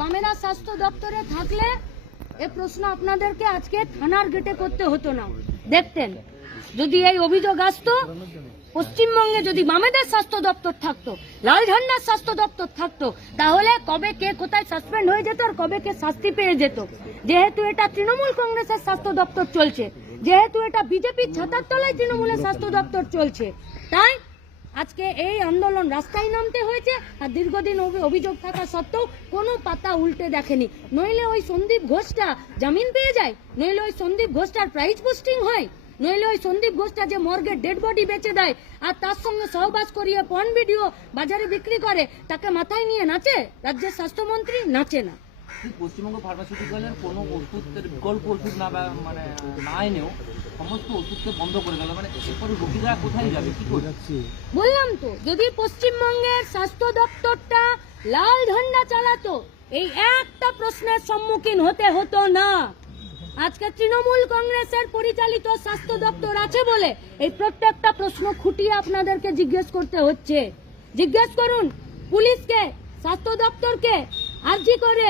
বামেরা স্বাস্থ্য দপ্তরে থাকলে এ প্রশ্ন আপনাদেরকে আজকে থানার গেটে করতে হতো না। দেখতেন, যদি এই অভিযোগ আসতো, পশ্চিমবঙ্গে যদি বামেদের স্বাস্থ্য দপ্তর থাকতো লাল ঝান্ডার স্বাস্থ্য দপ্তর থাকতো, তাহলে কবে কে কোথায় সাসপেন্ড হয়ে যেত আর কবে কে শাস্তি পেয়ে যেত? যেহেতু এটা তৃণমূল কংগ্রেসের স্বাস্থ্য দপ্তর চলছে, যেহেতু এটা বিজেপির ছাতার তলায় তৃণমূলের স্বাস্থ্য দপ্তর চলছে, তাই আজকে এই আন্দোলন রাস্তায় নামতে হয়েছে আর দীর্ঘদিন অভিযোগ থাকা সত্ত্বেও কোনো পাতা উল্টে দেখেনি। নইলে ওই সন্দীপ ঘোষটা জামিন পেয়ে যায়, নইলে ওই সন্দীপ ঘোষটার প্রাইজ পোস্টিং হয়, নইলে ওই সন্দীপ ঘোষটা যে মর্গে ডেড বডি বেচে দেয় আর তার সঙ্গে সহবাস করিয়ে পন ভিডিও বাজারে বিক্রি করে, তাকে মাথায় নিয়ে নাচে? রাজ্যের স্বাস্থ্যমন্ত্রী নাচে না। পশ্চিমবঙ্গ ফার্মাসিউটিক্যালের কোনো ওষুধের বিকল্প ওষুধ না মানে না এনেও মানে বললাম তো, যদি পশ্চিমবঙ্গের স্বাস্থ্য দপ্তরটা লাল ঝান্ডা চালাতো, এই একটা প্রশ্নের সম্মুখীন হতে হতো না। আজকে তৃণমূল কংগ্রেসের পরিচালিত স্বাস্থ্য দপ্তর আছে বলে এই প্রত্যেকটা প্রশ্ন খুঁটিয়ে আপনাদেরকে জিজ্ঞেস করতে হচ্ছে। জিজ্ঞেস করুন, পুলিশকে, স্বাস্থ্য দপ্তরকে, আর্জি করে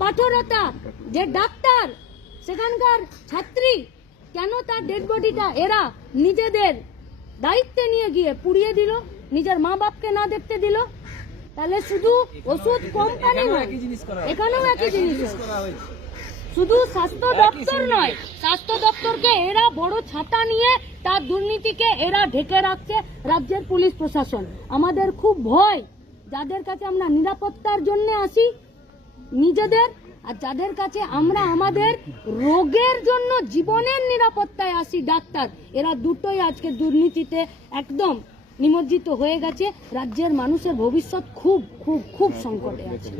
পাঠরতা, যে ডাক্তার, সেখানকার ছাত্রী কেন তার ডেড বডিটা এরা নিজেদের দায়িত্বে নিয়ে গিয়ে পুড়িয়ে দিল? নিজের মা বাপকে না দেখতে দিল? তাহলে শুধু ওষুধ কোম্পানি এখানেও একই জিনিস শুধু স্বাস্থ্য দপ্তর নয়, স্বাস্থ্য দপ্তরকে এরা বড় ছাতা নিয়ে তার দুর্নীতিকে এরা ঢেকে রাখছে রাজ্যের পুলিশ প্রশাসন। আমাদের খুব ভয়, যাদের কাছে আমরা নিরাপত্তার জন্য আসি, নিজেদের আর যাদের কাছে আমরা আমাদের রোগের জন্য জীবনের নিরাপত্তায় আসি, ডাক্তার, এরা দুটোই আজকে দুর্নীতিতে একদম নিমজ্জিত হয়ে গেছে। রাজ্যের মানুষের ভবিষ্যৎ খুব খুব খুব সংকটে আছে।